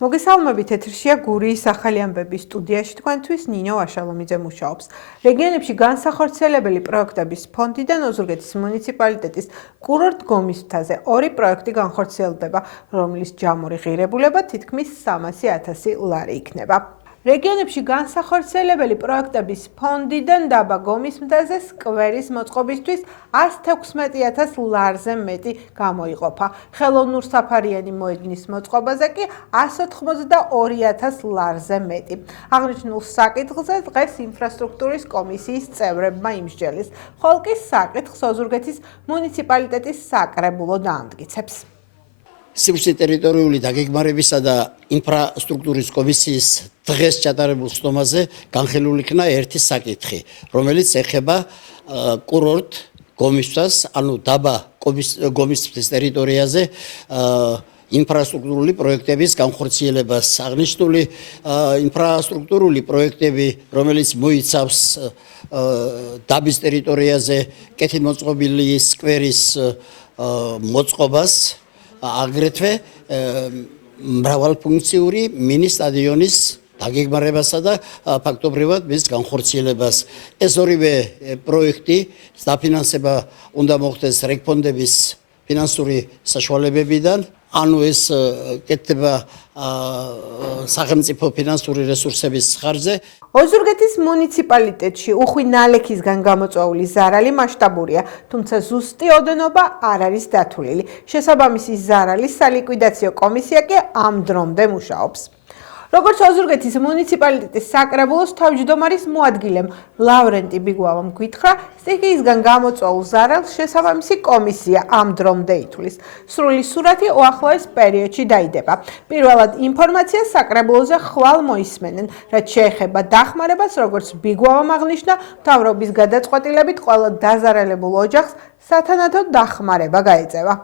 მოგესალმებით, ეთერშია გურიის ახალი ამბების სტუდიაში თქვენთვის ნინო ვაშალომიძე მუშაობს. რეგიონებში განსახორციელებელი პროექტების ფონდიდან ოზურგეთის მუნიციპალიტეტის კურორტ გომის მთაზე 2 პროექტი განხორციელდება, რომლის ჯამური ღირებულება თითქმის 300,000 ლარი იქნება. რეგიონებში განსახორციელებელი პროექტების ფონდიდან დაბა გომის მთაზე სკვერის მოწყობისთვის 116,000 ლარზე მეტი გამოიყოფა. ხელოვნურ საფარიანი მოედნის მოწყობაზე კი 182,000 ლარზე მეტი. აღნიშნულ საკითხზე დღეს ინფრასტრუქტურის კომისიის წევრებმა იმსჯელეს, ხოლო კი საკითხს ოზურგეთის მუნიციპალიტეტის საკრებულო დაამტკიცებს. სივრცე ტერიტორიული დაგეგმარებისა და ინფრასტრუქტურის კომისიის დღეს ჩატარებულ ხსნომაზე განხილული იქნა ერთი საკითხი, რომელიც ეხება კურორტ გომისთას, ანუ დაბა გომისთის ტერიტორიაზე ინფრასტრუქტურული პროექტების განხორციელებას. აღნიშნული ინფრასტრუქტურული პროექტები, რომელიც მოიცავს დაბის ტერიტორიაზე კეთილმოწყობილი სკვერის მოწყობას, აგრეთვე მრავალფუნქციური მინი სტადიონის დაგეგმარებასა და ფაქტობრივად მის განხორციელებას. ეს ორივე პროექტი დაფინანსება უნდა მოხდეს რეგფონდების ფინანსური საშუალებებიდან, ანუ ეს კეთდება სახელმწიფო ფინანსური რესურსების ხარჯზე. ოზურგეთის მუნიციპალიტეტში უხვი ნალექისგან გამოწვეული ზარალი მასშტაბურია, თუმცა ზუსტი ოდენობა არ არის დათვლილი. შესაბამისი ზარალის სალიკვიდაციო კომისია კი ამ დრომდე მუშაობს. როგორც ოზურგეთის მუნიციპალიტეტის საკრებულოს თავმჯდომარის მოადგილემ ლავრენტი ბიგვალომ გითხრა, სტიქიისგან გამოწვეულ ზარალს შესაბამისი კომისია ამ დრომდე ითვლის. სრული სურათი უახლოეს პერიოდში დაიდება. პირველად ინფორმაციას საკრებულოზე ხვალ მოისმენენ, რაც შეეხება დახმარებას, როგორც ბიგვალომ აღნიშნა, მთავრობის გადაწყვეტილებით ყველა დაზარალებულ ოჯახს სათანადო დახმარება გაეწევა.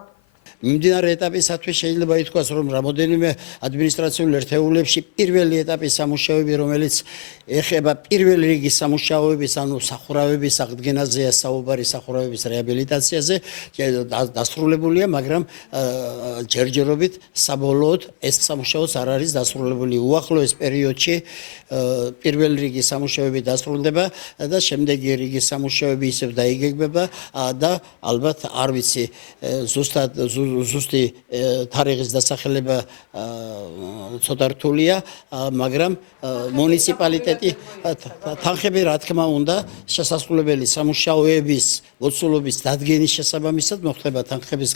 მიმდინარე ეტაპისათვის შეიძლება ითქვას, რომ რამოდენიმე ადმინისტრაციულ ერთეულებში პირველი ეტაპის სამუშაოები, რომელიც ეხება პირველი რიგის სამუშაოების, ანუ სახურავების აღდგენაზეა საუბარი, სახურავების რეაბილიტაციაზე დასრულებულია, მაგრამ ჯერჯერობით საბოლოოდ ეს სამუშაოც არ არის დასრულებული. უახლოეს პერიოდში პირველი რიგის სამუშაოები დასრულდება და შემდეგი რიგის სამუშაოები ისევ დაიგეგმება და ალბათ არ ვიცი ზუსტი თარიღის დასახელება ცოტა რთულია, მაგრამ მუნიციპალიტეტი თანხები რა თქმა უნდა შესასრულებელი სამუშაოების მოცულობის დადგენის შესაბამისად მოხდება თანხების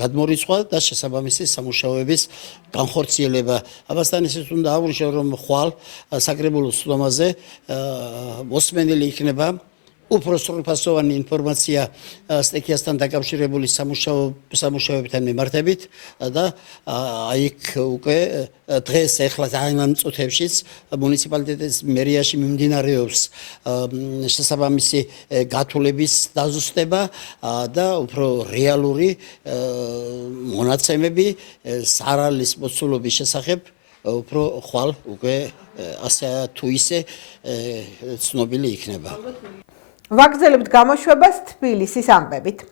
გადმორიცხვა და შესაბამისი სამუშაოების განხორციელება. ამასთან ისიც უნდა აღვნიშნო, რომ ხვალ საკრებულოს ხსნომაზე მოსმენილი იქნება უფრო სრულფასოვანი ინფორმაცია სტიქიასთან დაკავშირებული სამუშაოებთან მიმართებით და იქ უკვე დღეს ახლა ამ წუთებშიც მუნიციპალიტეტის მერიაში მიმდინარეობს შესაბამისი გათვლების დაზუსტება და უფრო რეალური მონაცემები ზარალის მოცულობის შესახებ უფრო ხვალ უკვე ასე თუ ისე ცნობილი იქნება. ვაგრძელებთ გამოშვებას თბილისის ამბებით.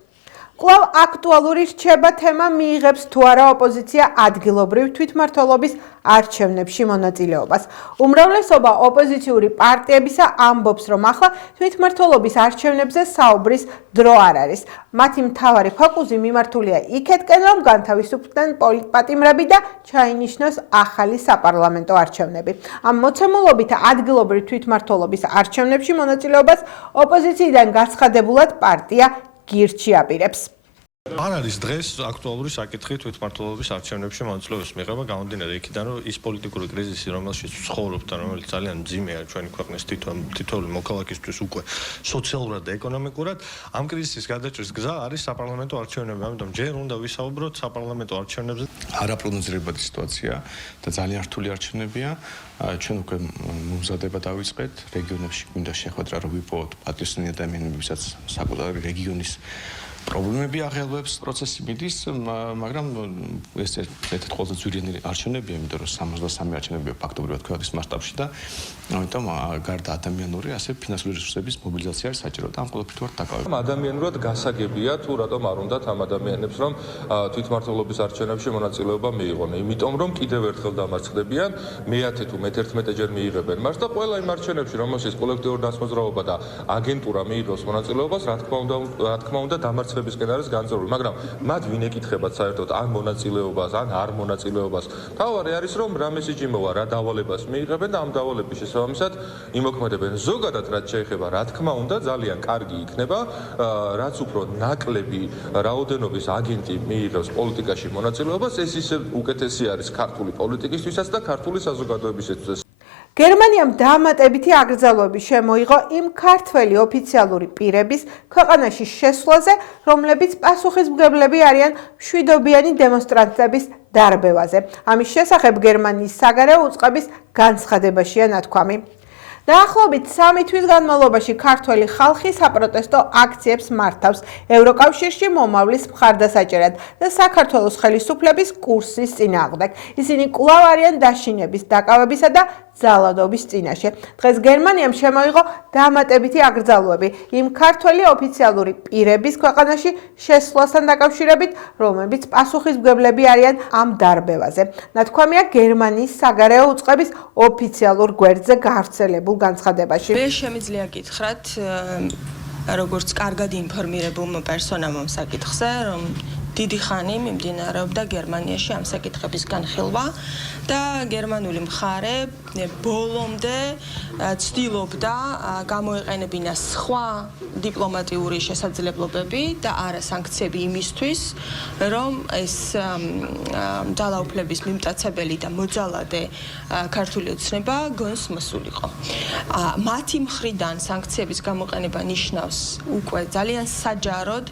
კვლავ აქტუალური რჩება თემა მიიღებს თუ არა ოპოზიცია ადგილობრივ თვითმმართველობის არჩევნებში მონაწილეობას. უმრავლესობა ოპოზიციური პარტიებისა ამბობს, რომ ახლა თვითმმართველობის არჩევნებზე საუბრის დრო არ არის. მათი მთავარი ფოკუსი მიმართულია იქეთკენ, რომ განთავისუფლდნენ პოლიტპატიმრები და ჩაინიშნოს ახალი საპარლამენტო არჩევნები. ამ მოცემულობით ადგილობრივ თვითმმართველობის არჩევნებში მონაწილეობას ოპოზიციიდან გაცხადებულად პარტია გირჩი აპირებს. არ არის დღეს აქტუალური საკითხი თვითმმართველობის არჩევნებში მონაწილეობის მიღება, გამომდინარე იქიდან, რომ ის პოლიტიკური კრიზისი, რომელშიც ვცხოვრობთ და რომელიც ძალიან მძიმეა ჩვენი ქვეყნის თითოეული მოქალაქისთვის უკვე სოციალურად და ეკონომიკურად, ამ კრიზისის გადაჭრის გზა არის საპარლამენტო არჩევნები. ამიტომ ჯერ უნდა ვისაუბროთ საპარლამენტო არჩევნებზე. არაპროგნოზირებადი სიტუაცია და ძალიან რთული არჩევნებია. ჩვენ უკვე მომზადება დავიწყეთ რეგიონებში, გვინდა შეხვედრა, რომ ვიპოვოთ პატრიოტული ადამიანებისაც საკუთარი რეგიონის პრობლემები აღელვებს პროცესი მიდის, მაგრამ ეს ერთ-ერთი ყველაზე ძვირიანი არჩევნებია, იმიტომ რომ 63 არჩევნებია ფაქტობრივად ქვეყნის მასშტაბში და ამიტომ გარდა ადამიანური, ასე ფინანსური რესურსების მობილიზაცია არის საჭირო და ამ ყველაფრით ვართ დაკავებული. ადამიანურად გასაგებია თუ რატომ არ უნდათ ამ ადამიანებს რომ თვითმმართველობის არჩევნებში მონაწილეობა მიიღონ, იმიტომ რომ კიდევ ერთხელ დამარცხდებიან, მე-10 თუ მე-11ჯერ მიიღებენ მას და ყველა იმ არჩევნებში, რომელშიც კოლექტიური დასმოძრაობა და აგენტურა მიიღოს მონაწილეობას, რა თქმა უნდა დამარცხებისკენ არის განწირული, მაგრამ მათ ვინ ეკითხებათ საერთოდ ან მონაწილეობას, ან არ მონაწილეობას. თავარი არის რომ რა მესიჯი მოვა, რა დავალებას მიიღებენ და ამ დავალების შესაბამისად იმოქმედებენ. ზოგადად რაც შეეხება, რა თქმა უნდა, ძალიან კარგი იქნება, რაც უფრო ნაკლები რაოდენობის აგენტი მიიღებს პოლიტიკაში მონაწილეობას, ეს ისე უკეთესი არის ქართული პოლიტიკისთვისაც და ქართული საზოგადოებისთვისაც. გერმანიამ დამატებითი აკრძალვები შემოიღო იმ ქართველი ოფიციალური პირების ქვეყანაში შესვლაზე, რომლებიც პასუხისმგებლები არიან მშვიდობიანი დემონსტრანტების დარბევაზე. ამის შესახებ გერმანიის საგარეო უწყების განცხადებაშია ნათქვამი. დაახლოებით 3 თვის განმავლობაში ქართველი ხალხი საპროტესტო აქციებს მართავს ევროკავშირში მომავლის მხარდასაჭერად და საქართველოს ხელისუფლების კურსის წინააღმდეგ. ისინი კვლავ არიან დაშინების, დაკავებისა და ძალადობის წინაშე. დღეს გერმანიამ შემოიღო დამატებითი აკრძალვები იმ ქართველი ოფიციალური პირების ქვეყანაში შესვლასთან დაკავშირებით, რომლებიც პასუხისმგებლები არიან ამ დარბევაზე. ნათქვამია გერმანიის საგარეო უწყების ოფიციალურ გვერდზე გავრცელებულ განცხადებაში. მე შემიძლია გითხრათ, როგორც კარგად ინფორმირებულმა პერსონამ ამ საკითხზე, რომ დიდი ხანი მიმდინარეობდა გერმანიაში ამ საკითხების განხილვა და გერმანული მხარე ბოლომდე ცდილობდა გამოეყენებინა სხვა დიპლომატიური შესაძლებლობები და არა სანქციები იმისთვის, რომ ეს ძალაუფლების მიმტაცებელი და მოძალადე ქართული ოცნება გონს მოსულიყო. მათი მხრიდან სანქციების გამოყენება ნიშნავს უკვე ძალიან საჯაროდ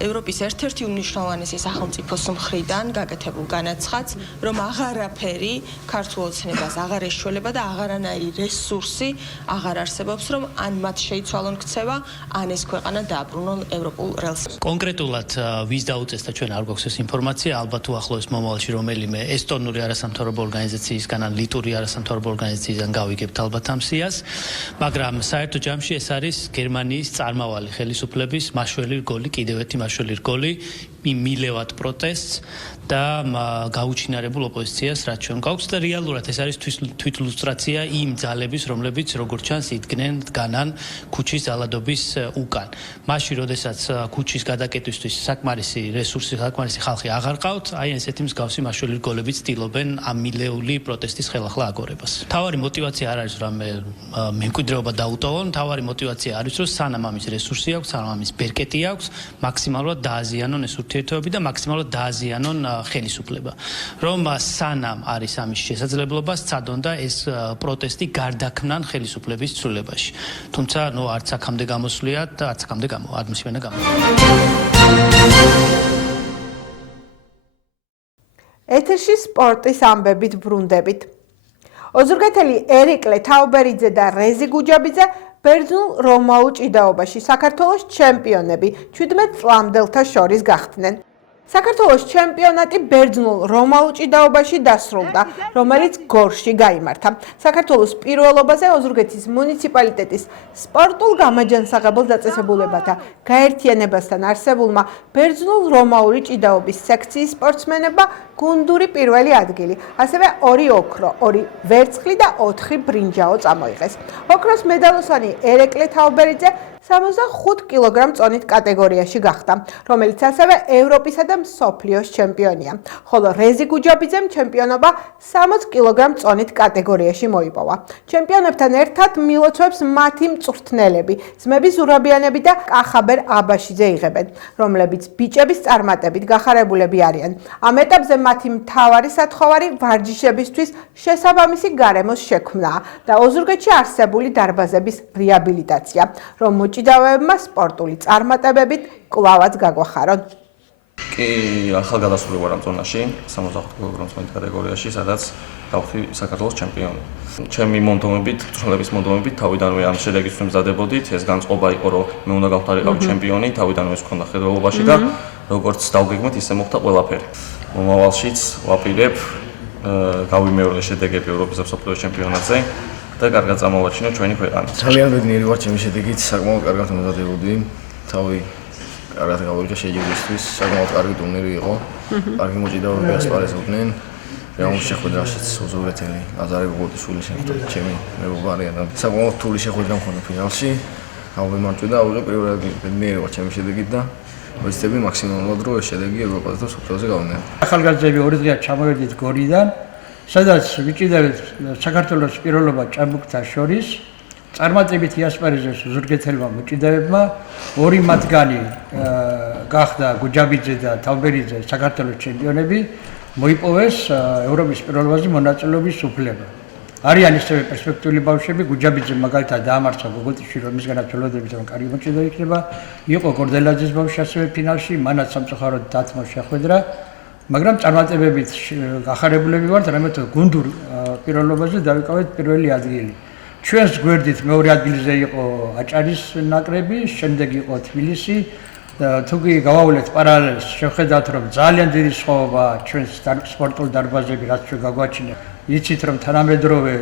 ევროპის ერთ-ერთი უმნიშვნელოვანესი სახელმწიფოს მხრიდან გაკეთებულ განაცხადს, რომ აღარაფერი ქართულ ოცნებას აღარ ეშველება და აღარანაირი რესურსი აღარ არსებობს, რომ ან მათ შეიცვალონ ქცევა, ან ეს ქვეყანა დააბრუნონ ევროპულ რელს. კონკრეტულად ვის დაუწესდა ჩვენ არ გვაქვს ეს ინფორმაცია, ალბათ უახლოეს მომავალში რომელიმე ესტონური არასამთავრობო ორგანიზაციისგან ან ლიტვური არასამთავრობო ორგანიზაციისგან გავიგებთ ალბათ ამ სიას, მაგრამ საერთო ჯამში ეს არის გერმანიის წარმავალი ხელისუფლების მაშველი რგოლი, კიდევ ერთი მაშველი რგოლი მილევად პროტესტს და გაუჩინარებულ ოპოზიციას, რაც ჩვენ გვაქვს და რეალურად ეს არის თვითლუსტრაცია იმ ძალების, რომლებიც როგორც ჩანს იდგნენ დგანან ქუჩის ძალადობის უკან. მაშინ, როდესაც ქუჩის გადაკეტვისთვის საკმარისი რესურსი, საკმარისი ხალხი აღარ ყავთ, აი ესეთი მსგავსი მაშველი რგოლებიც ცდილობენ ამ მილეული პროტესტის ხელახლა აგორებას. თავარი мотиваცია არ არის, რომ მემკვიდრეობა დაუტოვონ, თავარი мотиваცია არის, რომ სანამ ამის რესურსი აქვს, სანამ ამის ბერკეტი აქვს, მაქსიმალურად დააზიანონ ეს ურთიერთობები და მაქსიმალურად დააზიანონ ხელისუფლება. რომ სანამ არის ამის შესაძლებლობა, სცადონ და ეს პროტესტი გარდაქმნან ხელისუფლების ცვლილებაში. თუმცა, არც აქამდე გამოსვლია და არც აქამდე არ მსმენა გამო. ეთერში სპორტის ამბებით ბრუნდებით. ოზურგეთელი ერიკლე თაუბერიძე და რეზი გუჯაბიძე ბერძნულ რომაულ ჭიდაობაში საქართველოს ჩემპიონები 17 წლამდელთა შორის გახდნენ. საქართველოს ჩემპიონატი ბერძნულ რომაულ ჭიდაობაში დასრულდა, რომელიც გორში გაიმართა. საქართველოს პირველობაზე ოზურგეთის მუნიციპალიტეტის სპორტულ გამაჯანსაღებელ დაწესებულებათა გაერთიანებასთან არსებულმა ბერძნულ რომაული ჭიდაობის სექციის სპორტსმენებმა გუნდური პირველი ადგილი, ასევე 2 ოქრო, 2 ვერცხლი და 4 ბრინჯაო წამოიღეს. ოქროს მედალოსანი ერეკლე თაუბერიძე 75 კილოგრამ წონით კატეგორიაში გახდა, რომელიც ასევე ევროპისა და მსოფლიოს ჩემპიონია. ხოლო რეზი გუჯაბიძემ ჩემპიონობა 60 კილოგრამ წონით კატეგორიაში მოიპოვა. ჩემპიონებთან ერთად მილოცვებს მათი მწვრთნელები, ძმები ზურაბიანები და კახაბერ აბაშიძე იღებენ, რომლებიც ბიჭების წარმატებით გახარებულები არიან. ამ ეტაპზე მათი მთავარი სათხოვარი ვარჯიშებისთვის შესაბამისი გარემოს შექმნაა და ოზურგეთში არსებული დარბაზების რეაბილიტაცია, რომ მოჭიდავეებმა სპორტული წარმატებებით კვლავაც გაგვახარონ. კი, ახალგადასული ვარ ამ ზონაში, 65 კილოგრამის კატეგორიაში, სადაც გავხდი საქართველოს ჩემპიონი. ჩემი მონდომებით, წვრილების მონდომებით თავიდანვე ამ შედეგისთვის მზადებოდით. ეს განწყობა იყო, რომ მე უნდა გავხდარიყავი ჩემპიონი, თავიდანვე ეს მქონდა ხედველობაში და როგორც დავგეგმეთ, ისე მოხდა ყველაფერი. მომავალშიც ვაპირებ გავიმეორე შედეგები ევროპის და მსოფლიოს ჩემპიონატზე და კარგად წამოვაჩინო ჩვენი ქვეყანა. ძალიან ბედნიერი ვარ ჩემი შედეგით, საკმაოდ კარგად მომზადებოდი. თავი კარგად გავიგე შეჯიბრისთვის, საკმაოდ კარგი ტურნირი იყო. კარგი მოჭიდავეები ასპარეზობდნენ. რეალურ შეხვედრაშიც უზურგეთელი აზარი გოგოთიშვილი შეხვდა ჩემი მეგობარია და საკმაოდ რთული შეხვედრა მქონდა ფინალში. გავიმარჯვე და აუღე პირველად ბედნიერი ვარ ჩემი შედეგით და ვეცდები მაქსიმალურად რომ ეს შედეგი ევროპაზე და მსოფლიოზე გავვნებო. ახალგაზრდები 2 დღეა ჩამოვედით გორიდან, სადაც ვიჭიდავთ საქართველოს პირველობა ჭაბუკთა შორის. წარმატებით იასპარეზეს უზურგეთელმა მოჭიდავეებმა, 2 მათგანი გახდა გუჯაბიძე და თავბერიძე საქართველოს ჩემპიონები, მოიპოვეს ევროპის პირველობაზე მონაწილეობის უფლება. არიან ისევე პერსპექტიული ბავშვები, გუჯაბიძე მაგალითად დაამარცხა გოგოტიში, რომისგანაც ველოდებით რომ კარგი მოჭიდავე იქნება, იყო გორდელაძის ბავშვი ასევე ფინალში, მანაც სამწუხაროდ დათმო შეხვედრა, მაგრამ წარმატებებით გახარებულები ვართ, რამე თუ გუნდურ პირველობაზე დავიკავეთ პირველი ადგილი. ჩვენს გვერდით მეორე ადგილზე იყო აჭარის ნაკრები, შემდეგ იყო თბილისი. თუ კი გავავლეთ პარალელს, შევხედავთ რომ ძალიან დიდი სხვაობაა ჩვენს სპორტულ დარბაზები, რაც ჩვენ გაგვაჩინა. იცით რომ თანამედროვე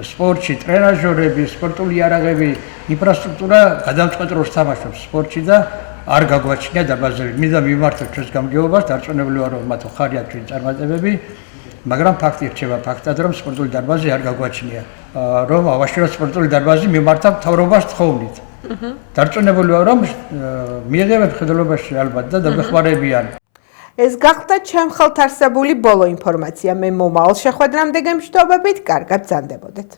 სპორტში ტრენაჟორები, სპორტული იარაღები, ინფრასტრუქტურა გადამწყვეტ როლს თამაშობს სპორტში და არ გაგვაჩინა დარბაზები. მინდა მიმართოთ ჩვენს გამგეობას, დარწმუნებული ვარ რომ მათ ხარია ჩვენი წარმატებები, მაგრამ ფაქტი რჩება ფაქტად რომ სპორტული დარბაზი არ გაგვაჩინია. რომ ავაშირო სპორტული დარბაზი მიმართა მთავრობას თხოვნით. დარწმუნებული ვარ რომ მიიღებენ ხედველობაში ალბათ და დაგვეხმარებიან. ეს გახდა ჩემ ხელთ არსებული ბოლო ინფორმაცია. მე მომავალ შეხვედრამდე გემშვიდობებით, კარგად ბრძანდებოდეთ.